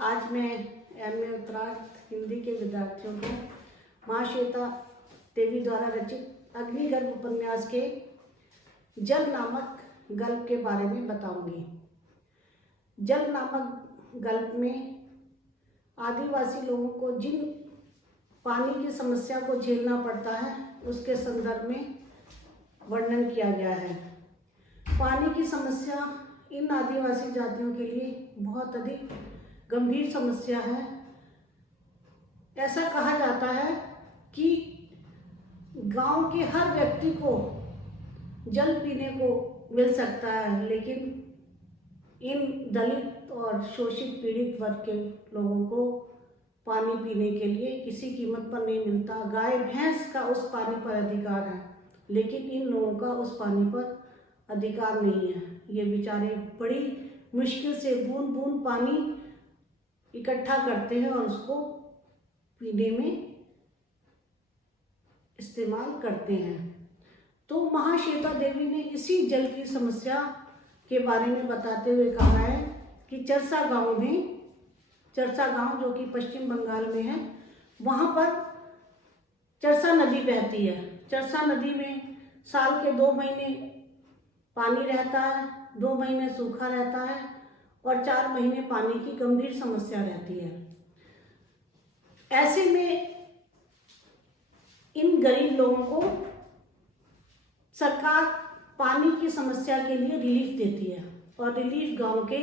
आज मैं एमए उत्तरार्ध हिंदी के विद्यार्थियों को माँ श्वेता देवी द्वारा रचित अग्निगर्भ उपन्यास के जल नामक गल्प के बारे में बताऊंगी। जल नामक गल्प में आदिवासी लोगों को जिन पानी की समस्या को झेलना पड़ता है उसके संदर्भ में वर्णन किया गया है। पानी की समस्या इन आदिवासी जातियों के लिए बहुत अधिक गंभीर समस्या है। ऐसा कहा जाता है कि गांव के हर व्यक्ति को जल पीने को मिल सकता है, लेकिन इन दलित और शोषित पीड़ित वर्ग के लोगों को पानी पीने के लिए किसी कीमत पर नहीं मिलता। गाय भैंस का उस पानी पर अधिकार है, लेकिन इन लोगों का उस पानी पर अधिकार नहीं है। ये बेचारे बड़ी मुश्किल से बूंद बूंद पानी इकट्ठा करते हैं और उसको पीने में इस्तेमाल करते हैं। तो महाश्वेता देवी ने इसी जल की समस्या के बारे में बताते हुए कहा है कि चरसा गांव जो कि पश्चिम बंगाल में है, वहाँ पर चरसा नदी बहती है। चरसा नदी में साल के 2 महीने पानी रहता है, 2 महीने सूखा रहता है और 4 महीने पानी की गंभीर समस्या रहती है। ऐसे में इन गरीब लोगों को सरकार पानी की समस्या के लिए रिलीफ देती है और रिलीफ गांव के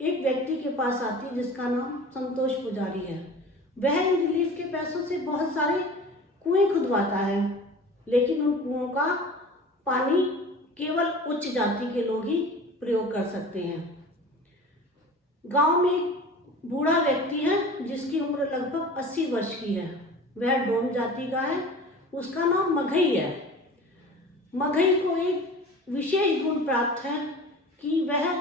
एक व्यक्ति के पास आती है जिसका नाम संतोष पुजारी है। वह इन रिलीफ के पैसों से बहुत सारे कुएं खुदवाता है, लेकिन उन कुओं का पानी केवल उच्च जाति के लोग ही प्रयोग कर सकते हैं। गांव में एक बूढ़ा व्यक्ति है जिसकी उम्र लगभग 80 वर्ष की है। वह डोम जाति का है, उसका नाम मघई है। मघई को एक विशेष गुण प्राप्त है कि वह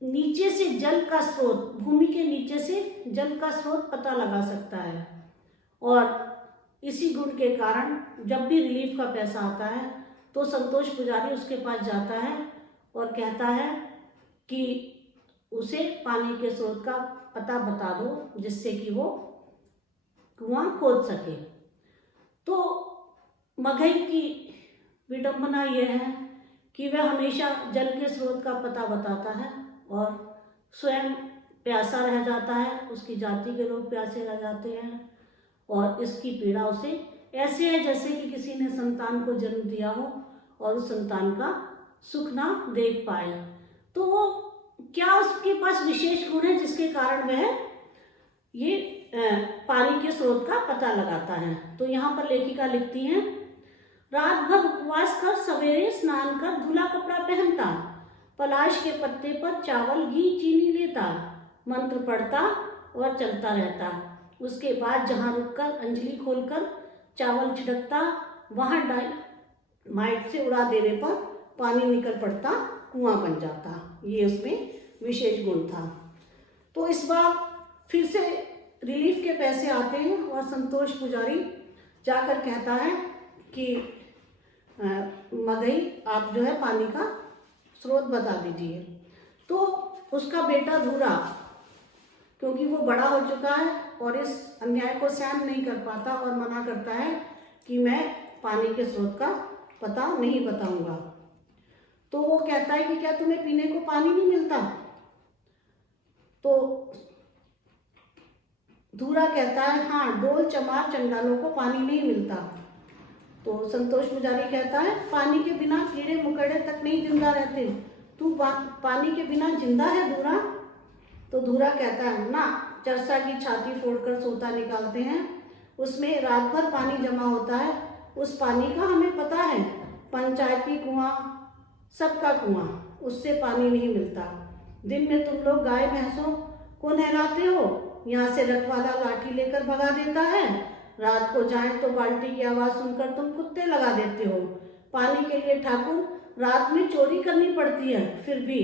नीचे से जल का स्रोत, भूमि के नीचे से जल का स्रोत पता लगा सकता है और इसी गुण के कारण जब भी रिलीफ का पैसा आता है तो संतोष पुजारी उसके पास जाता है और कहता है कि उसे पानी के स्रोत का पता बता दो जिससे कि वो कुआं खोद सके। तो मघई की विडंबना यह है कि वह हमेशा जल के स्रोत का पता बताता है और स्वयं प्यासा रह जाता है, उसकी जाति के लोग प्यासे रह जाते हैं और इसकी पीड़ा उसे ऐसे है जैसे कि किसी ने संतान को जन्म दिया हो और उस संतान का सुख ना देख पाए। तो वो क्या उसके पास विशेष गुण है जिसके कारण वह ये पानी के स्रोत का पता लगाता है। तो यहाँ पर लेखिका लिखती हैं, रात भर उपवास कर सवेरे स्नान कर धुला कपड़ा पहनता, पलाश के पत्ते पर चावल घी चीनी लेता, मंत्र पढ़ता और चलता रहता। उसके बाद जहाँ रुककर अंजलि खोलकर चावल छिड़कता, वहाँ डायनामाइट से उड़ा देने पर पानी निकल पड़ता, कुआं बन जाता। ये उसमें विशेष गुण था। तो इस बार फिर से रिलीफ के पैसे आते हैं और संतोष पुजारी जाकर कहता है कि मघई आप जो है पानी का स्रोत बता दीजिए। तो उसका बेटा धूरा, क्योंकि वो बड़ा हो चुका है और इस अन्याय को सहन नहीं कर पाता और मना करता है कि मैं पानी के स्रोत का पता नहीं बताऊंगा। तो वो कहता है कि क्या तुम्हें पीने को पानी नहीं मिलता? तो धूरा कहता है, हाँ, डोल चमार चंडालों को पानी नहीं मिलता। तो संतोष पुजारी कहता है, पानी के बिना कीड़े मकोड़े तक नहीं जिंदा रहते, तू पानी के बिना जिंदा है धूरा? तो धूरा कहता है, ना, चरसा की छाती फोड़कर सोता निकालते हैं, उसमें रात भर पानी जमा होता है, उस पानी का हमें पता है, पंचायती कुआं, सबका कुआं, उससे पानी नहीं मिलता। दिन में तुम लोग गाय भैंसों को नहलाते हो, यहाँ से रखवाला लाठी लेकर भगा देता है, रात को जाए तो बाल्टी की आवाज सुनकर तुम कुत्ते लगा देते हो। पानी के लिए ठाकुर रात में चोरी करनी पड़ती है, फिर भी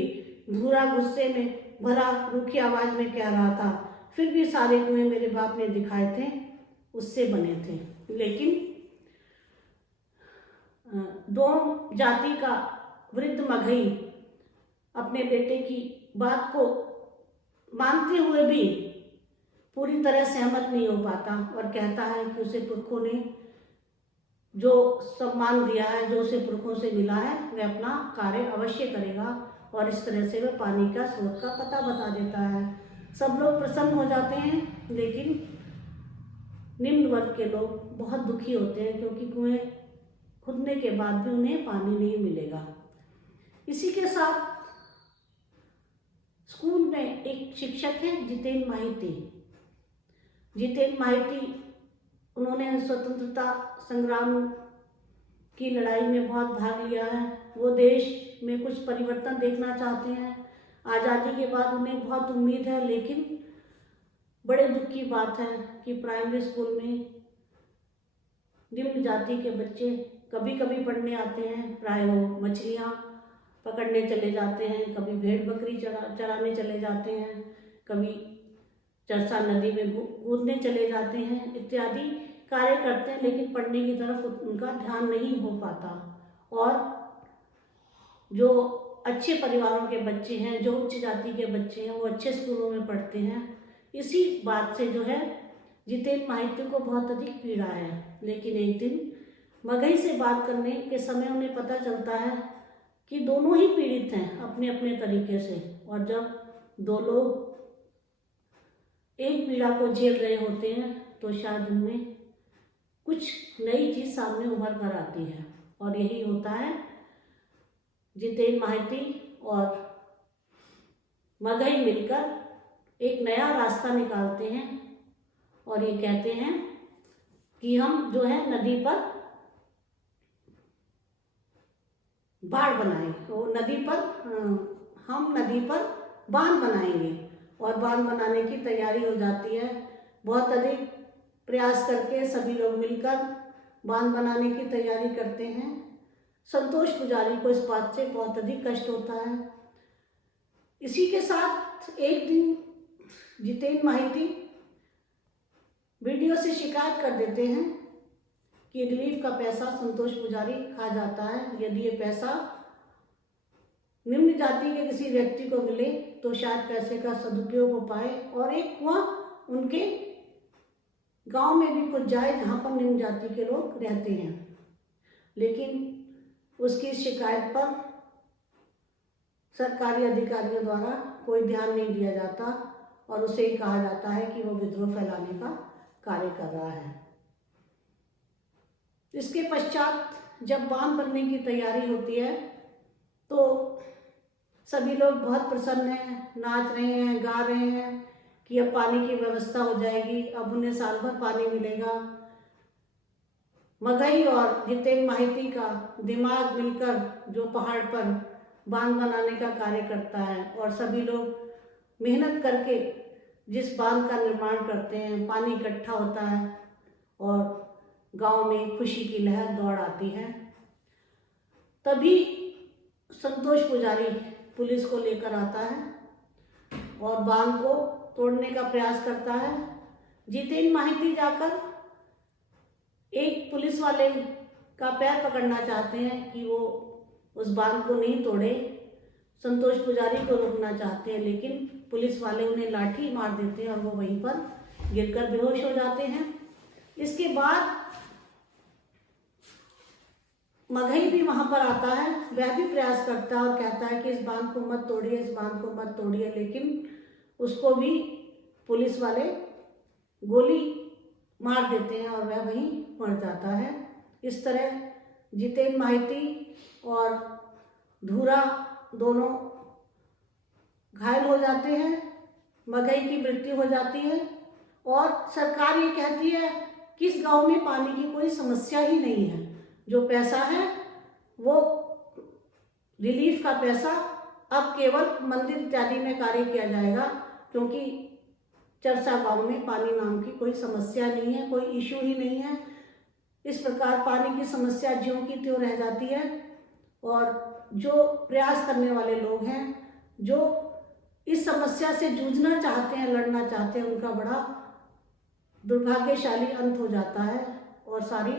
धूरा गुस्से में भरा रूखी आवाज में कह रहा था, फिर भी सारे कुएं मेरे बाप ने दिखाए थे, उससे बने थे। लेकिन डोम जाति का वृद्ध मघई अपने बेटे की बात को मानते हुए भी पूरी तरह सहमत नहीं हो पाता और कहता है कि उसे पुरखों ने जो सम्मान दिया है, जो उसे पुरखों से मिला है, वह अपना कार्य अवश्य करेगा और इस तरह से वह पानी का स्रोत का पता बता देता है। सब लोग प्रसन्न हो जाते हैं, लेकिन निम्न वर्ग के लोग बहुत दुखी होते हैं क्योंकि कुएं खुदने के बाद भी उन्हें पानी नहीं मिलेगा। इसी के साथ स्कूल में एक शिक्षक है जितेंद्र माहिती। जितेंद्र माहिती, उन्होंने स्वतंत्रता संग्राम की लड़ाई में बहुत भाग लिया है। वो देश में कुछ परिवर्तन देखना चाहते हैं। आज़ादी के बाद उन्हें बहुत उम्मीद है, लेकिन बड़े दुख की बात है कि प्राइमरी स्कूल में निम्न जाति के बच्चे कभी कभी पढ़ने आते हैं, प्राय वो मछलियाँ पकड़ने चले जाते हैं, कभी भेड़ बकरी चराने चले जाते हैं, कभी चरसा नदी में कूदने चले जाते हैं, इत्यादि कार्य करते हैं, लेकिन पढ़ने की तरफ उनका ध्यान नहीं हो पाता। और जो अच्छे परिवारों के बच्चे हैं, जो उच्च जाति के बच्चे हैं, वो अच्छे स्कूलों में पढ़ते हैं। इसी बात से जो है जितेंद्र माहिती को बहुत अधिक पीड़ा है। लेकिन एक दिन मगही से बात करने के समय उन्हें पता चलता है कि दोनों ही पीड़ित हैं अपने अपने तरीके से, और जब दो लोग एक पीड़ा को झेल रहे होते हैं तो शायद उनमें कुछ नई चीज सामने उभर कर आती है। और यही होता है, जितेंद्र माहिती और मगही मिलकर एक नया रास्ता निकालते हैं और ये कहते हैं कि हम जो है नदी पर बाड़ बनाएं, तो हम नदी पर बांध बनाएंगे। और बांध बनाने की तैयारी हो जाती है। बहुत अधिक प्रयास करके सभी लोग मिलकर बांध बनाने की तैयारी करते हैं। संतोष पुजारी को इस बात से बहुत अधिक कष्ट होता है। इसी के साथ एक दिन जितेंद्र माहिती वीडियो से शिकायत कर देते हैं कि रिलीफ का पैसा संतोष पुजारी खा जाता है। यदि ये पैसा निम्न जाति के किसी व्यक्ति को मिले तो शायद पैसे का सदुपयोग हो पाए और एक कुआं उनके गांव में भी खुद जाए जहां पर निम्न जाति के लोग रहते हैं। लेकिन उसकी शिकायत पर सरकारी अधिकारियों द्वारा कोई ध्यान नहीं दिया जाता और उसे कहा जाता है कि वो विद्रोह फैलाने का कार्य कर रहा है। इसके पश्चात जब बांध बनने की तैयारी होती है तो सभी लोग बहुत प्रसन्न हैं, नाच रहे हैं, गा रहे हैं कि अब पानी की व्यवस्था हो जाएगी, अब उन्हें साल भर पानी मिलेगा। मगही और जितेंद्र माहिती का दिमाग मिलकर जो पहाड़ पर बांध बनाने का कार्य करता है और सभी लोग मेहनत करके जिस बांध का निर्माण करते हैं, पानी इकट्ठा होता है और गांव में खुशी की लहर दौड़ आती है। तभी संतोष पुजारी पुलिस को लेकर आता है और बांध को तोड़ने का प्रयास करता है। जितेंद्र माहिती जाकर एक पुलिस वाले का पैर पकड़ना चाहते हैं कि वो उस बांध को नहीं तोड़े, संतोष पुजारी को रोकना चाहते हैं, लेकिन पुलिस वाले उन्हें लाठी मार देते हैं और वो वहीं पर गिरकर बेहोश हो जाते हैं। इसके बाद मगही भी वहां पर आता है, वह भी प्रयास करता है और कहता है कि इस बांध को मत तोड़िए, इस बांध को मत तोड़िए, लेकिन उसको भी पुलिस वाले गोली मार देते हैं और वह वहीं मर जाता है। इस तरह जितेंद्र माहिती और धूरा दोनों घायल हो जाते हैं, मगही की मृत्यु हो जाती है और सरकार ये कहती है कि इस गांव में पानी की कोई समस्या ही नहीं है। जो पैसा है वो रिलीफ का पैसा अब केवल मंदिर इत्यादि में कार्य किया जाएगा, क्योंकि चरसा गांव में पानी नाम की कोई समस्या नहीं है, कोई इशू ही नहीं है। इस प्रकार पानी की समस्या ज्यों की त्यों रह जाती है और जो प्रयास करने वाले लोग हैं, जो इस समस्या से जूझना चाहते हैं, लड़ना चाहते हैं, उनका बड़ा दुर्भाग्यशाली अंत हो जाता है और सारी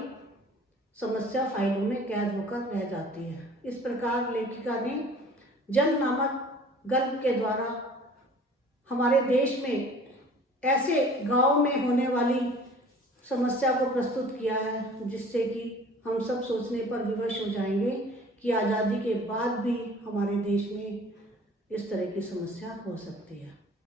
समस्या फाइलों में कैद होकर रह जाती है। इस प्रकार लेखिका ने जल नामक गल्प के द्वारा हमारे देश में ऐसे गांव में होने वाली समस्या को प्रस्तुत किया है जिससे कि हम सब सोचने पर विवश हो जाएंगे कि आज़ादी के बाद भी हमारे देश में इस तरह की समस्या हो सकती है।